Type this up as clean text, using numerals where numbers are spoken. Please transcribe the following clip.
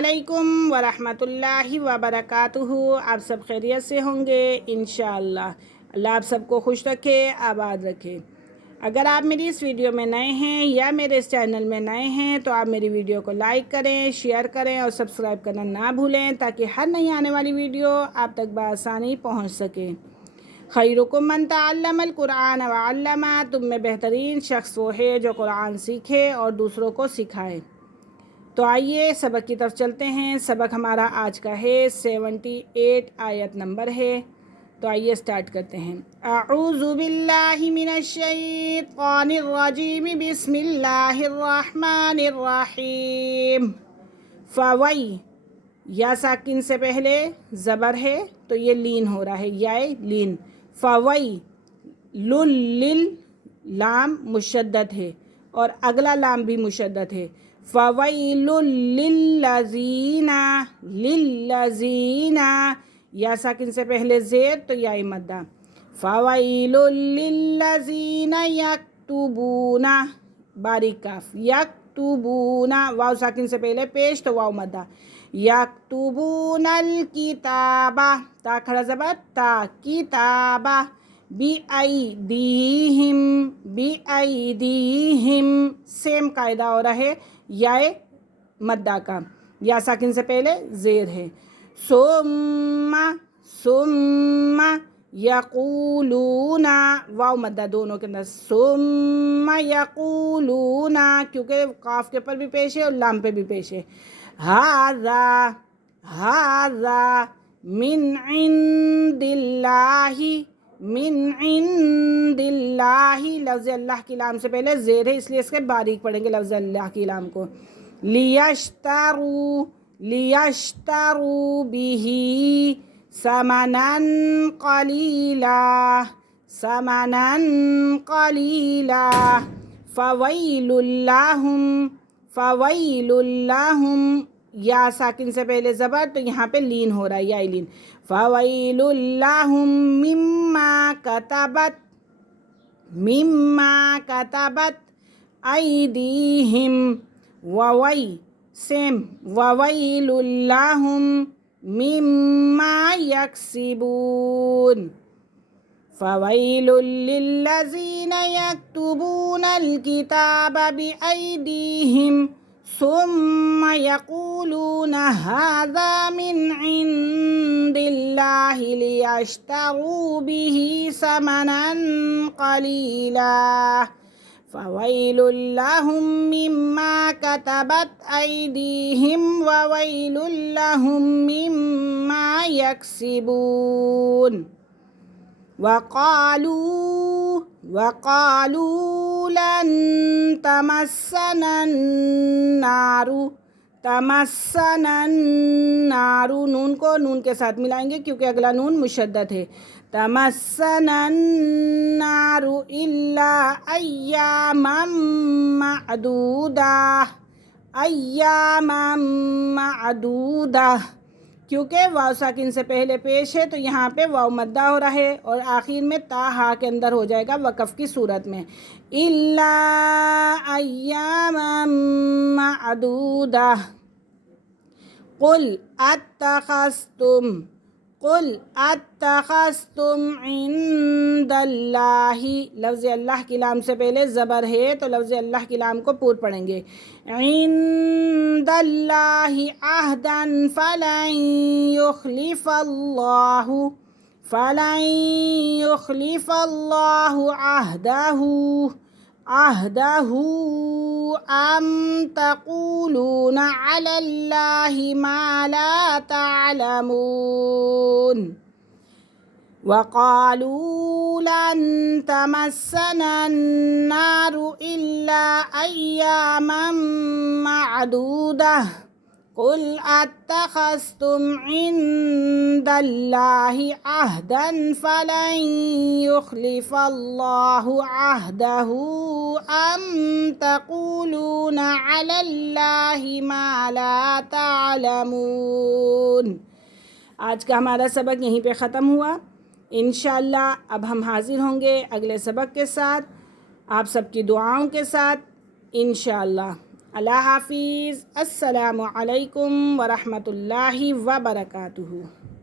علیکم ورحمۃ اللہ وبرکاتہ۔ آپ سب خیریت سے ہوں گے انشاءاللہ۔ اللہ آپ سب کو خوش رکھے، آباد رکھے۔ اگر آپ میری اس ویڈیو میں نئے ہیں یا میرے اس چینل میں نئے ہیں تو آپ میری ویڈیو کو لائک کریں، شیئر کریں اور سبسکرائب کرنا نہ بھولیں تاکہ ہر نئی آنے والی ویڈیو آپ تک بآسانی پہنچ سکے۔ خیرکم من تعلم القرآن وعلمہ، تم میں بہترین شخص وہ ہے جو قرآن سیکھے اور دوسروں کو سکھائے۔ تو آئیے سبق کی طرف چلتے ہیں۔ سبق ہمارا آج کا ہے 78 آیت نمبر ہے۔ تو آئیے سٹارٹ کرتے ہیں۔ اعوذ باللہ من الشیطان الرجیم، بسم اللہ الرحمن الرحیم۔ فوئی، یا ساکن سے پہلے زبر ہے تو یہ لین ہو رہا ہے، یائے لین۔ فوئی، لل لام مشدد ہے اور اگلا لام بھی مشدد ہے۔ فویل للذین، للذین، یا ساکن سے پہلے زیر تو یا مدہ۔ فویل للذین یکتبون، باریک کاف، یکتبون، واو ساکن سے پہلے پیش تو واو مدہ۔ یکتبون الکتاب، تا کھڑا زبر تا، کتاب، بِأَیْدِیہم، بِأَیْدِیہم، سیم قاعدہ ہو رہا ہے یائے مدہ کا، یا ساکن سے پہلے زیر ہے۔ ثم، ثم یقولون، واو مدہ دونوں کے اندر، ثم یقولون، کیونکہ قاف کے اوپر بھی پیش ہے اور لام پہ بھی پیش ہے۔ ھذا، ھذا من عند اللہ، من عند اللہ، لفظ اللہ کی لام سے پہلے زیر ہے اس لیے اس کے باریک پڑھیں گے لفظ اللہ کی لام کو۔ لیشتروا، لیشتروا بہ ثمنا قلیلا، ثمنا قلیلا۔ فویل لہم، فویل لہم، یا ساکن سے پہلے زبر تو یہاں پہ لین ہو رہا ہے، یا لین۔ فویل لہم مما کتبت، مما کتبت ایدیہم، ووی سیم، وویل لہم مما یکسبون۔ فویل للذین یکتبون الکتاب بأیدیہم ثم یقولون ھذا من عند اللہ لیشتروا بہ ثمنا قلیلا۔ فویل لہم مما کتبت ایدیہم وویل لہم مما یکسبون۔ وقالوا، وقالوا لن تمسنا النار، تمسنا النار، نون کو نون کے ساتھ ملائیں گے کیونکہ اگلا نون مشدد ہے۔ تمسنا النار الا ایاما معدودہ، ایاما معدودہ، کیونکہ واو ساکن سے پہلے پیش ہے تو یہاں پہ واو مدہ ہو رہا ہے اور آخر میں تا ہا کے اندر ہو جائے گا وقف کی صورت میں۔ الا ایاما معدودہ۔ قل اتخذتم، قل اتخذتم عند اللہ، لفظ اللہ کی لام سے پہلے زبر ہے تو لفظ اللہ کی لام کو پور پڑھیں گے۔ عند اللہ عہدا فلن یخلف اللہ، فلن یخلف اللہ عہدہ، عہدہ ام تقولون علی اللہ ما لا تعلمون۔ وقالوا لن تمسنا النار الا ایاما معدودہ۔ قل اتخذتم عند اللہ عہدا فلن یخلف اللہ عہدہ ام تقولون علی اللہ ما لا تعلمون۔ آج کا ہمارا سبق یہیں پہ ختم ہوا۔ انشاءاللہ اب ہم حاضر ہوں گے اگلے سبق کے ساتھ، آپ سب کی دعاؤں کے ساتھ انشاءاللہ۔ اللہ حافظ۔ السلام علیکم ورحمۃ اللہ وبرکاتہ۔